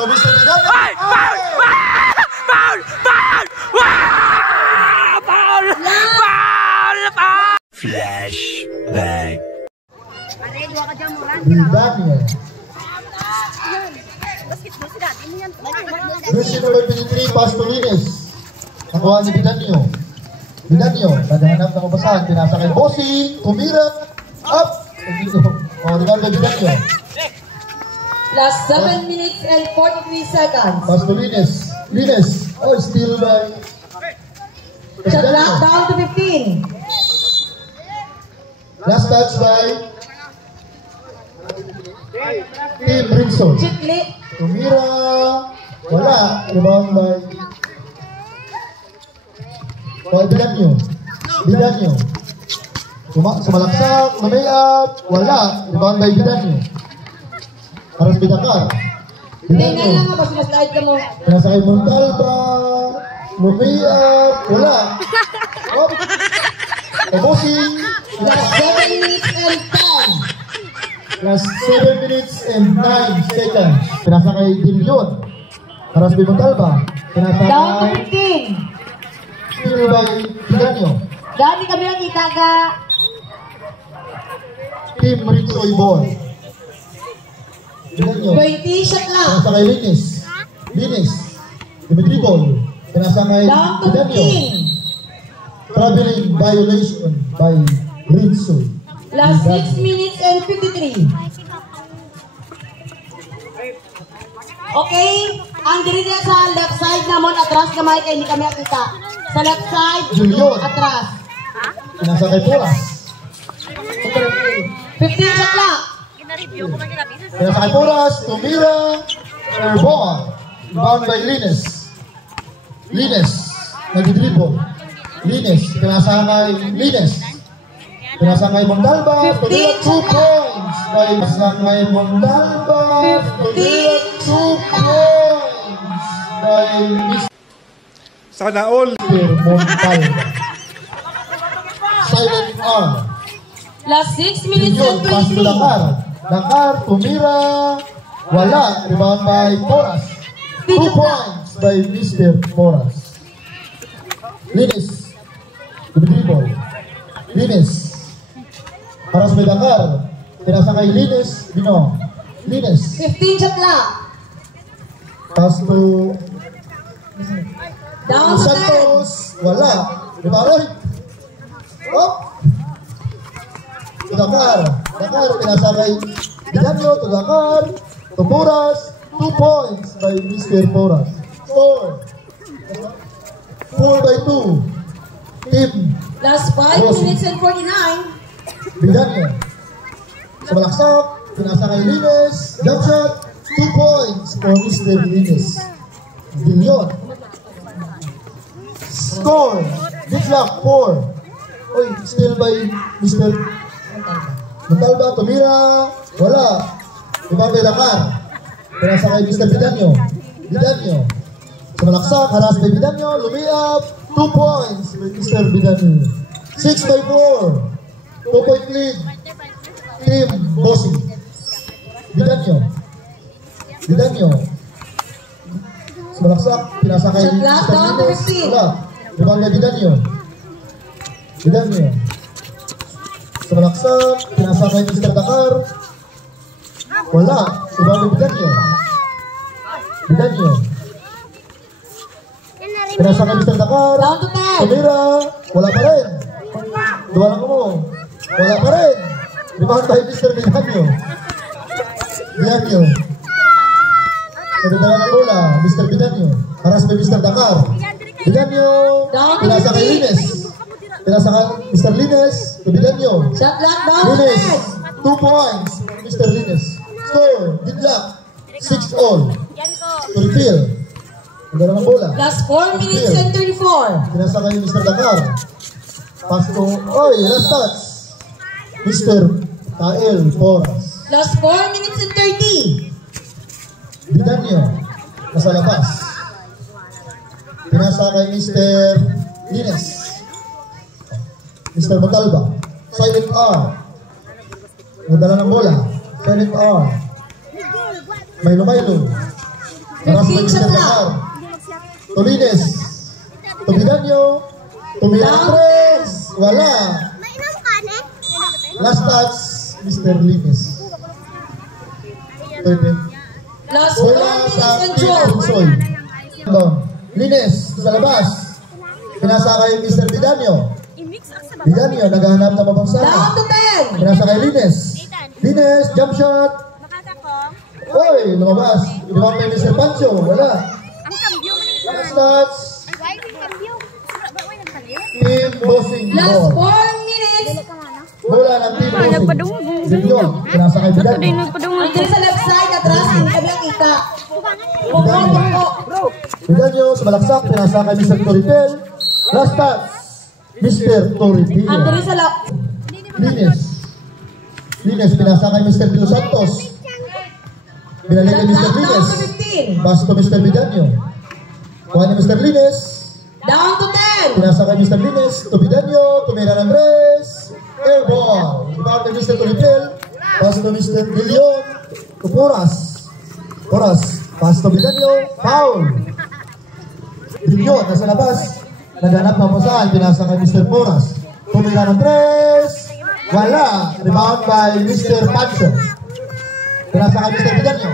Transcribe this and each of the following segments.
So Mr. Bidanyo. Foul! Foul! Foul! Foul! Foul! Foul! Foul! Flashback. Bidanyo. Versi number 23, pass to Lines. Nakuha ni Bidanyo. Bidanyo, naghahanap ng kapasahan. Pinasa kay Bossing, tumira, up. O, rebound kay Bidanyo. Last 7 minutes and 43 seconds. Pass to Lines. Lines, oh, still by Shot clock down to 15. Last touch by Team Rinson. Chitli. Tumira, wala. Rebound by Bidanyo. Bidanyo. Sumalaksak, lumayap, wala. Rebound by Bidanyo. Para sa Bidakar. Hindi nga nga ba sumaslide ka mo? Pinasakay Montalba, lumayap, wala. Hop. Bossing. Last 7 minutes and 10. Last 7 minutes and 9 seconds. Pinasakay Dilyon. Para sa Montalba. Down to Pinasakay 15. still by Bidanyo. Dami kami nakita ka. Team Rinsoy ball. Bidanyo. 20 shot clock. Pinasakay Lines. Lines. Dimitri ball. Pinasakay Down to Bidanyo. 15. Traveling violation by Rinsoy. Last 6 minutes and 53. Okay, ang diri na sa left side namon atras gamay kay hindi kami nakita. Sa left side, Julion. atras. Pinasakay Puras. 15 shot clock. Pinasakay Puras. Tumira. Airball. Rebound by Lines. Lines. Nagidribble. Lines. Pinasakay Lines. Pinasakay Montalba. Tumira 2 points. Pinasakay Montalba. Tumira 2 points. By Sana all. Mr. Montalba. Silent R. Last 6 minutes Yun, and pass to 23. Dakar. Dakar, tumira. Wala. Rebound by Poras. 2 points by Mr. Poras. Lines. Dribble. Lines. Para sa Dakar. Pinasakay Lines. Bino. Lines. 15 shot clock. Pass to Down to 10. Santos. Wala. Rebound. Up. To Dakar. Dakar, pinasakay Bidanyo to Dakar. To Poras. 2 points by Mr. Poras. Score. 4 by 2. Team Last 5 minutes and 49. Bidanyo. Sa malaksak, pinasakay Lines. Jump shot. 2 points for Mr. Lines. Bilyon. Score. Good luck. 4. Oy, still by Mr. Montalba, tumira, wala. Ibang by Dakar. Pinasakay Mr. Bidanyo. Bidanyo. Sa malaksak, haras by Bidanyo, lumiap. 2 points by Mr. Bidanyo. 6 by 4. 2-point lead. Team Bossing. Bidanyo. Bidanyo. Sa malaksak, pinasakay Shot clock, Mr. down to Lines. 15. Wala. Ibang by Bidanyo. Bidanyo. Sa malaksak, pinasakay Mr. Dakar. Wala. Ibang by Bidanyo. Bidanyo. Pinasakay Mr. Dakar. Down to 10. Tumira. Wala pa rin. Duwa lang mo. Wala pa rin. Rebound by Mr. Bidanyo. Bidanyo. Nagdadala ng bola. Mr. Bidanyo. Haras by Mr. Dakar. Bidanyo. Pinasakay Lines. Pinasakay Mr. Lines. To Bidanyo. Shot clock down to Lines. 10. 2 points. Mr. Lines. Score. Good luck. 6-all. To refill. Nagdadala ng bola. Last 4 minutes and 34. Pinasakay ni Mr. Dakar. Pass to, oy, last touch. Mr. Tael Poras. Last 4 minutes and 30. Bidanyo. Nasa labas. Pinasakay Mr. Lines. Mr. Montalba. Silent R. Nagdala ng bola. Silent R. Milo. Haras by Mr. Dakar. Tolines. Tumidanyo. Tumira ng 3. Wala. Last touch, Mr. Lines. Last 4 Wala minutes sa and Team Bunsoy. Lines, sa labas. Pinasa kay Mr. Bidanyo. Bidanyo, naghahanap ng mabangsa. Down to 10. Pinasa kay Lines. Lines, jump shot. Oy, lumabas. Ibang kay Mr. Pancho. Wala. Last touch. Team Bossing Last ball. 4 minutes. Bola ng Team Bossing. Bilyon, pinasa kay Bidanyo. Andun sa left side, atras, hindi kami nakita. Bumabok. Bidanyo, sa balaksak, pinasa kay Mr. Toripel. Last touch, Mr. Toripel. Andun sa left. Lines, pinasa kay Mr. De Los Santos. Binalik kay Mr. Lines. Down to 15. Pass to Mr. Bidanyo. Kuha ni Mr. Lines. Down to 10. Pinasa kay Mr. Lines. To Bidanyo. Tumira ng res. Air ball. Iba kay Mr. Toripel. Pass to Mr. De Leon. To Poras. Pass to Bidanyo. Foul. Bilyon, nasa labas. Naghanap ng pasahan. Pinasa kay Mr. Poras. Tumira ng res. Wala. Rebound by Mr. Pancho. Pinasa kay Mr. Bidanyo.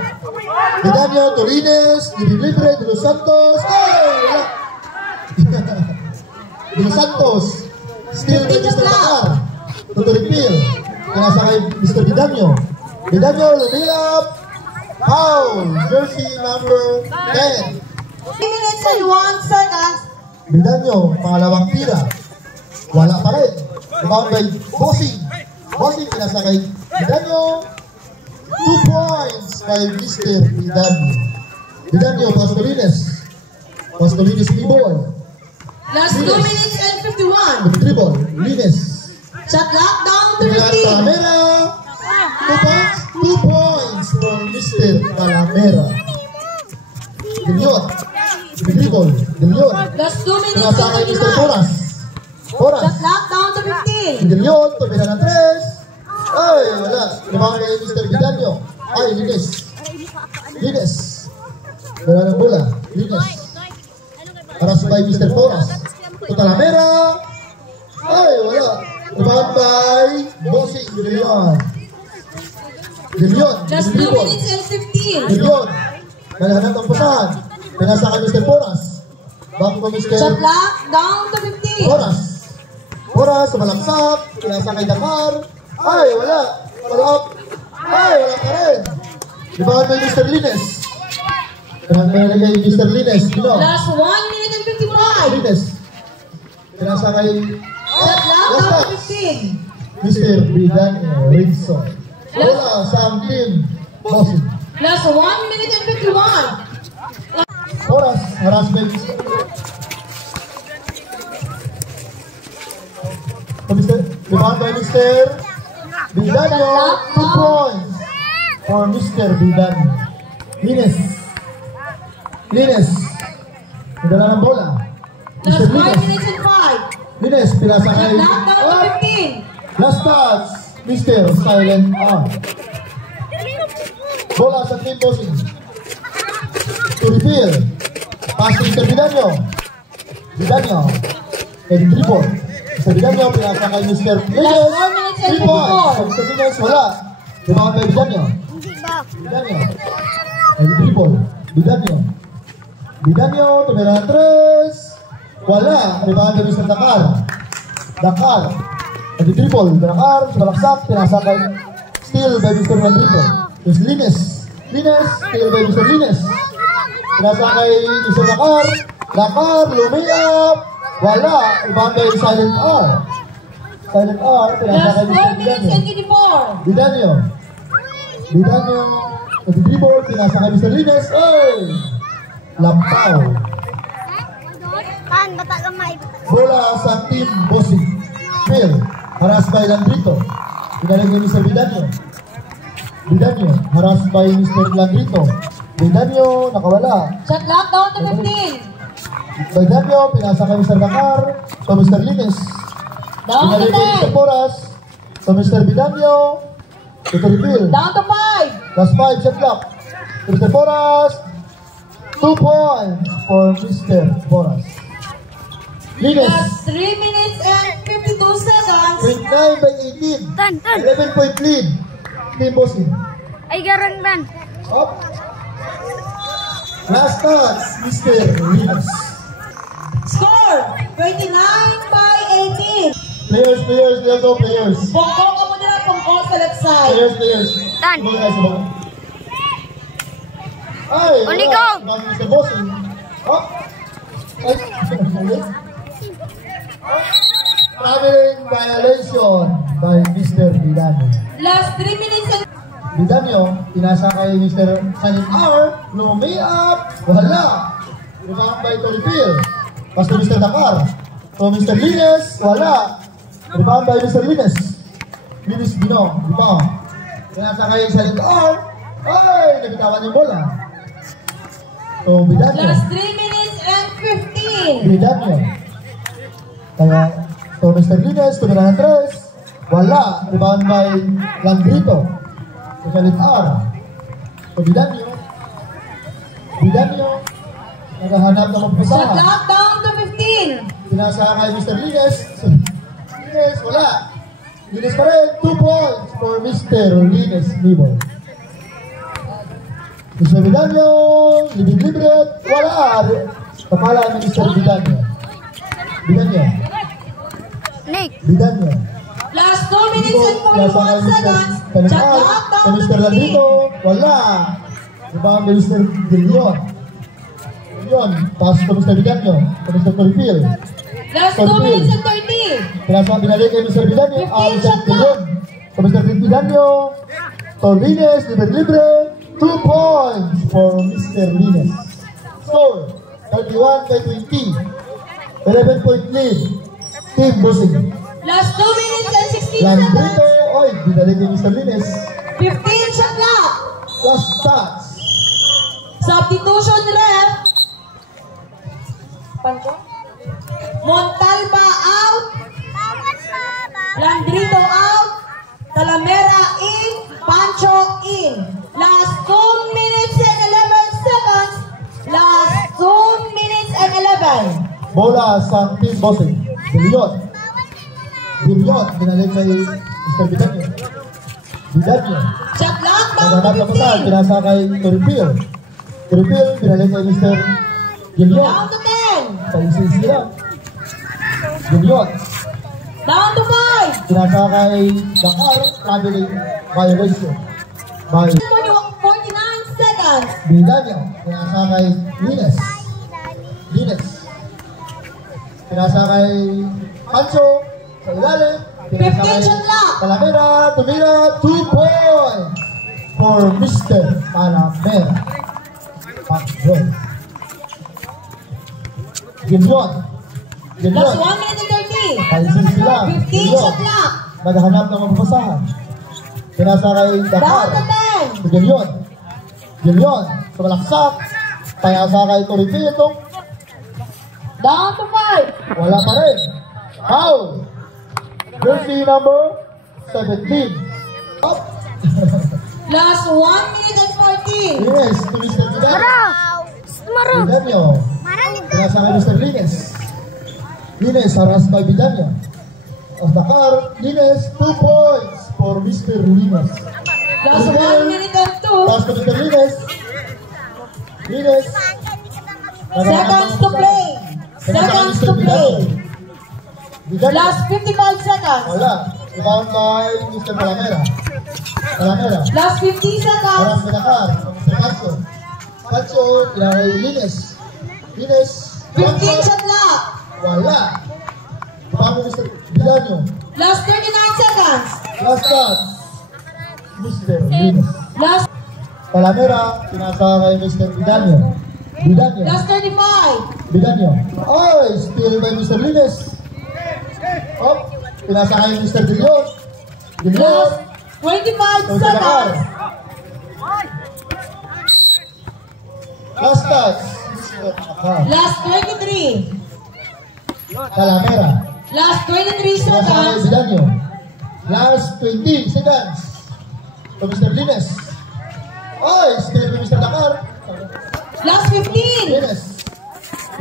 Bidanyo, Torines, libre, De Los Santos. Ay, wala. De Los Santos. Still by Mr. Dakar. Tuturipil. Pinasa kay Mr. Bidanyo. Bidanyo, lumilap. Foul. Jersey number 10. 3 minutes and 1 seconds. Bidanyo, pangalawang tira. Wala pa rin. Rebound by Bossing. Bossing, pinasa kay Bidanyo. 2 points by Mr. Bidanyo. Bidanyo, Pastolines. Pastolines, B-boy. Last 2 minutes and 51. Dribble, Lines. Shot clock down to Talamera. 2 points for Mr. Talamera. Dilyon. Dribble, Dilyon. 15. Last 2 minutes Pinasa kay and Mr. 51. Poras. Poras. Shot clock down to 15. Dilyon, tumira ng 3. Ay, wala. Lumaki kay Mr. Bidanyo. Ay, Lines. Wala ng bola. Lines. Paras by Mr. Poras. Talamera. Ay, wala. Rebound by Bossing. Dilyon. Just 2 minutes and 15. Dilyon. Naghanap ng pasahan. Pinasa kay Mr. Poras. Back to Mr. Shot clock down to 15. Poras, sumalaksak. Pinasa kay Dakar. Ay, wala. Wala pa rin. Rebound by Mr. Lines. Pinasa kay Mr. Lines. Last 1 minute and 55. Lines. Pinasa kay Shot clock down to 15. Mr. Bidanyo Rinson. Wala sa ang team Bossing. Last 1 minute and 51. Poras, harassment. Rebound by Mr. Bidanyo. 2 points for Mr. Bidanyo. Lines. Nadala ng bola. Last Mr. 5 minutes and 5. Lines, pinasa Shot kay... clock down to 15. Last touch, Mr. Silent R. Bola sa team Bossing. To refill. Pass to Mr. Bidanyo. And dribble. Mr. Bidanyo, pinasa kay Mr. Last 4 minutes and 3 points. 54. Mr. Lines, wala. Rebound by Bidanyo. And dribble. Bidanyo, tumira ng 3. Wala. Rebound by Mr. Dakar. And dribble. Dakar, sumalaksak, pinasa kay steal by Mr. Rodrigo. There's Lines, steal by Mr. Lines. Pinasa kay Mr. Dakar, lumayap. Wala. Rebound by Silent R. Pinasa Last kay 4 Mr. minutes and 84. Bidanyo, nag-dribble, pinasa kay Mr. Lines. Ay! Lampaw. Bola sa team Bossing. Phil, harass by Landrito. Pinalag ni Mr. Bidanyo, harass by Mr. Landrito. Bidanyo, nakawala. Shot clock down to 15. Bidanyo, pinasa kay Mr. Dakar. To Mr. Lines. Down to Pinalag ni Mr. 10. Poras. To Mr. Bidanyo. To refill. Down to 5. Last 5, shot clock. Mr. Poras. 2 points for Mr. Boras. Lines. Last 3 minutes and 52 seconds. 29 by 18. Tan. 11-point lead. Team Bossing. Ay, garang dan. Up. Last touch, Mr. Lines. Score 29 by 18. Players, let's go players. Pongko ka mo nila, pongko sa left side. Players. Tan. Sabagay guys, sabagay. Ay, Uli wala. go. Sabagay Mr. Bossing. Up. Ay, traveling violation by Mr. Vidano. Last 3 minutes and Vidano, pinasa kay Mr. Sanin R. No may up. Wala. Rebound by Tolipil. Pass to Mr. Dakar. So Mr. Lines, wala. Rebound by Mr. Lines. Lines Bino. Rebound. Pinasa kay Sanin R. Ay, nabitawan yung bola. So Vidano. last 3 minutes and 15. Vidano. Kaya, so Mr. Lines, tumira ng 3. Wala. Rebound by Landrito. So Salit R. So Vidano. Naghahanap ng Shot magpasahan. clock down to 15. Pinasa kay Mr. Lines. Lines, wala. Lines pa rin. 2 points for Mr. Lines Libor. Mr. Vidano, libre, wala. Kapala ni Mr. Vidano. Vidano. Last 2 minutes and Pinasa kay 41 Mr. seconds. Shot Talingan. clock Kay down to Mr. 15. Landrito, wala. Rebound kay Mr. Gilion. Pass to Mr. Vidano. Kay Mr. Torpil. Last 2 minutes and 30. Pinasa binalik kay Mr. Vidano. 15 Mr. shot Gilion. Kay Mr. Vidano. Torlines, libre. 2 points for Mr. Lines. Score, 31 by 20. 11-point lead. Team Bossing. Last 2 minutes and 16 Landrito, seconds. oy, binalik kay Mr. Lines. 15 shot clock. Last touch. Substitution ref. Pancho? Montalba out. Landrito out. Talamera in. Pancho in. Last 2 minutes and 11 seconds. Last 2 minutes and 11. Bola sa Team Bossing. Bilyon, binalik kay Mr. Vidano. Shot clock down Naghanap to na pasan, 15. pinasa kay Torpil. Binalik kay Mr. Gilion. Down to 10. Sa isis nila. Gilion. Down to 5. Pinasa kay Dakar, traveling violation. By 49 seconds. Vidano. Pinasa kay Lines. Pinasa kay Pancho. Sa ilalim. Pinasa 15 kay shot clock. Talamera. Tumira. 2 points for Mr. Talamera. Pakbol. Gilion. Last 1 minute and 30. Kaisin sila. 15 shot clock. Naghahanap ng mapapasahan. Pinasa kay Down Dakar. to 10. Si Gilion. Sumalaksak. Pinasa kay Toripito. Down to 5. Wala pa rin. Foul. Jersey number 17. Up. Last 1 minute and 14. Lines to Mr. Vidano. Vidano. Pinasa kay Mr. Lines haras kay Vidano. Of Dakar. Lines 2 points for Mr. Lines. Last 1 minute and 2. Pass to Mr. Lines. Seconds to play. Seconds to play. Vidano. Last 55 seconds. Wala. Rebound by Mr. Talamera. Last 50 seconds. Haras kay Dakar. Mr. Pancho. Pinakay Lines. 15 shot clock. Wala. Bago Mr. Vidano. Last 39 seconds. Last touch. Mr. Lines. Last Talamera. Pinasa kay Mr. Vidano. last 35. Vidano. Ay, steal by Mr. Lines. Up. Pinasa kay Mr. Gilion. Last 25 So, Dakar. seconds. Last touch. Mr. Dakar. Last 23. Talamera. Last 23 Pinasa kay seconds. Vidano. Last 20 seconds. To Mr. Lines. Ay, steal by Mr. Dakar. Last 15.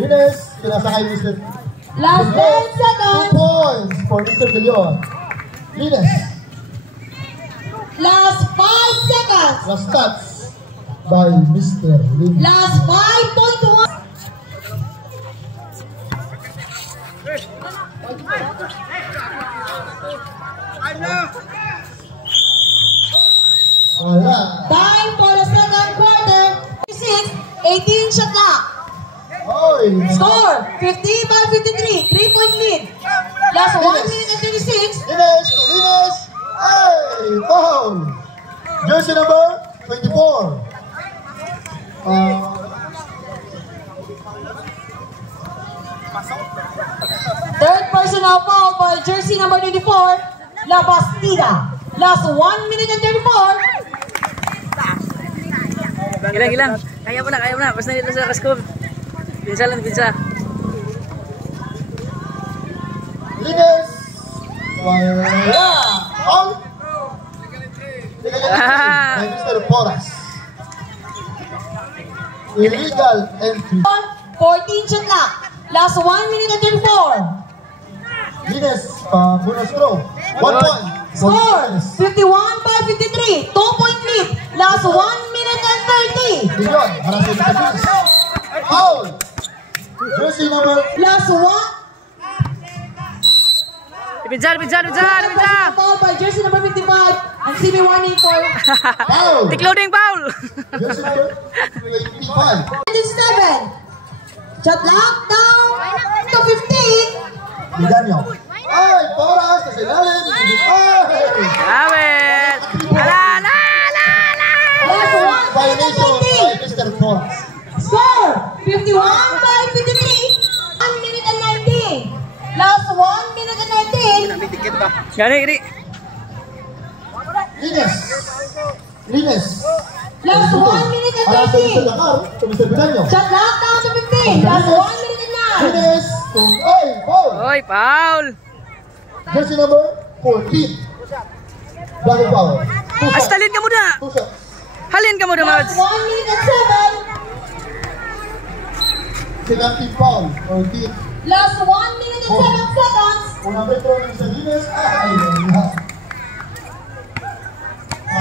Ines, pinasakay Mr. Last 10 seconds. 2 points for Mr. De Leon. Ines, Last 5 seconds. last touch by Mr. Lim. Last 5.1. Wala. Time for the second quarter. 6, 18 shot clock. Oy. Score 50-53. 3-point lead. Last 1 minute and 36. Ines, Ines. Hey, foul. Jersey number 24. Third personal foul for jersey number 24. La Bastida. Last 1 minute and 34. Gilang. Kaya mo na. Basta nito sa kaskog. Pinsa lang, pinsa. Ines. Wala. Foul. By Mr. Porras. Illegal entry. 14 shot clock. Last 1 minute and 34. Ines, bonus throw. 1 point. Score 51-53. 2-point lead. Last 1 minute and 30. Leon, harasin sa Ines. Foul. Jersey number Last 1. Pinsa. Foul by jersey number 55. And CB warning for foul. Tikloading foul. Jersey number 25. 7. Shot clock down to 15. Bidanyo. Ay, Porras, kasi lalim. Ay! Awit. Ala. Last 1 Violation by minute and 30. Mr. Porras. Score 51-53. 1 minute and 19. Last 1 minute and 19. Gani. Ines. Last 1 minute and Harasin sa 19. Dakar, to Mr. Bidanyo. Shot clock down to 15. Last 1 minute and 9. Ines. Ay, foul. Oy, foul. Jersey number 14. Black foul. Astalin ka muna. 2 shots. Halin ka muna, Last Mads. 1 minute and 7. Second team foul. 14. Last 1 minute and 7 seconds. Unang free throw ng Mr. Ines. Ay, wala.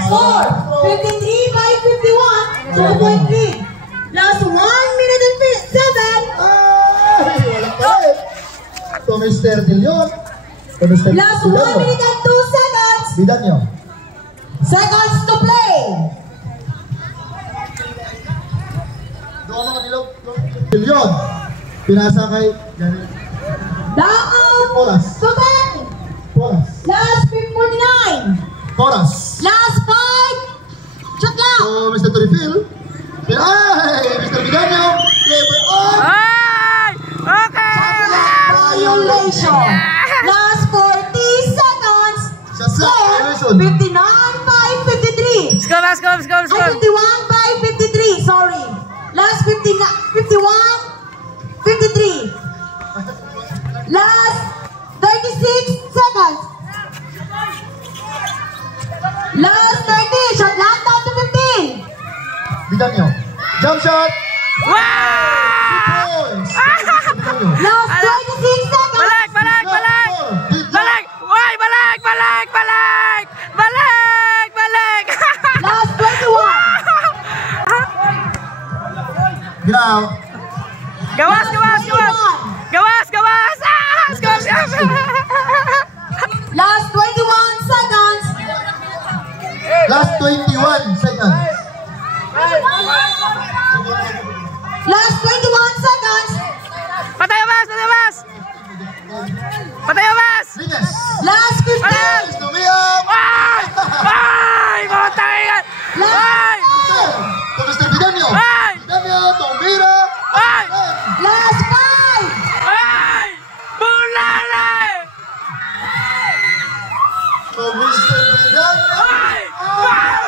Score 53-51. 2-point lead. Last 1 minute and 7. Ay, wala pa rin. To Mr. De Leon. To Mr. Last 1 minute and 2 seconds. Bidanyo. Seconds to play. Doon naman nilog. De Leon. Pinasa kay Down Porras. to 10. Porras. Last 49. Porras. Last 5. Shot clock. To Mr. Torifil. Ay, Mr. Bidanyo. Level on. Ay! Okay! Violation. Last 40 seconds. Shot clock Score violation. 59-53. Score. Ay, 51-53. Sorry. Last 51-53. Last 36 seconds. Last 30. Shot clock down to 15. Bidanyo. Jump shot. Wow! Points. Bidanyo. Last 26 seconds. Balik! Uy, balik! Last 21. Ginaw. Gawas! Last 21 seconds. Last 21 seconds. Last 21 seconds. Patayo, Bas! Ines. Last 15. Nice to me up. Ay! Botay yan! Ay! To Mr. Bidanyo. Ay! Bidanyo, Tomira. Ay! Last 5. Ay! Bulala! To Mr. Bidanyo. Ay! Wow!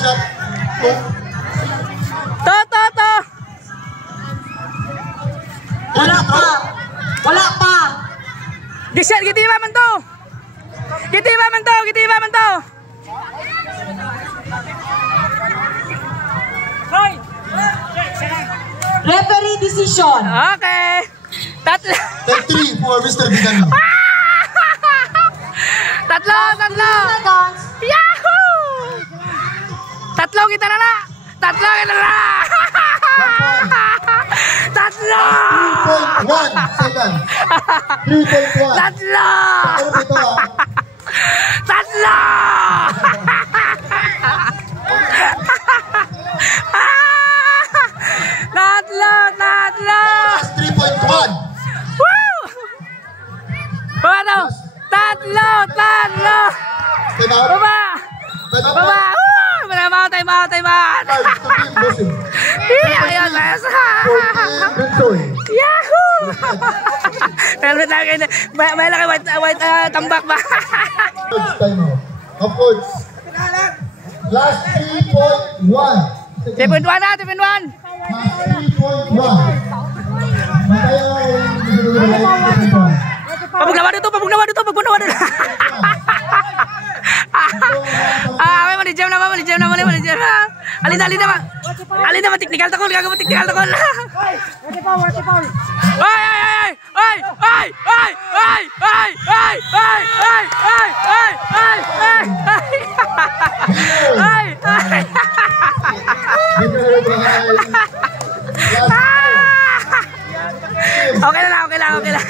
shot. To. Wala pa. Wala pa. Gisel, gitiba man to. Referee decision. Okay. Tatlo. Take 3 for Mr. Bidanyo. Tatlo. Seconds. Yahoo! Tatlo kita na. Tatlo. 3.1 second. 3.1. Tatlo. Ano ba ito ha? Tatlo. Last 3.1. Woo! Paano? Tatlo. Time out. Baba. Time out. Cards to team bossing. Ayun, ayos. For team Bensoy. Yahoo! May laki white tambak ba? Time out. Upwards. Last 3.1. 3.1 na, 3.1. Last 3.1. Mataya ang Pabog naman dito. May mali-jam na. Alin na, technical takol. Okay lang.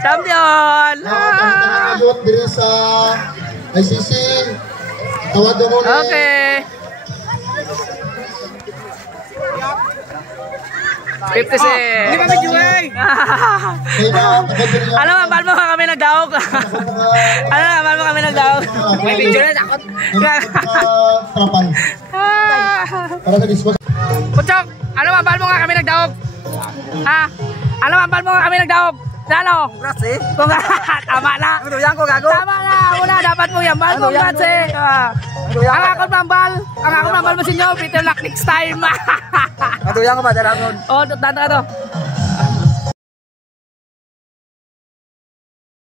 Champion! Nakakabot diri sa ICC. Tawag mo ni. Okay. 56. Hindi ba medjuay? Alam mo, mahal mo kami nagdaog. May video na takot. Trapan. Para sa disco. Puchok, mahal mo kami nagdaog. Ha? Mahal mo kami nagdaog. Lalo? Congrats eh. Tama na. Ang ko gago. Tama na. Una, dapat mo yan. Mahal congrats eh. Ang akong mambal mo sinyo. Peter luck next time. Matuyang ko ba, Dragon? Oh, tanda ka to.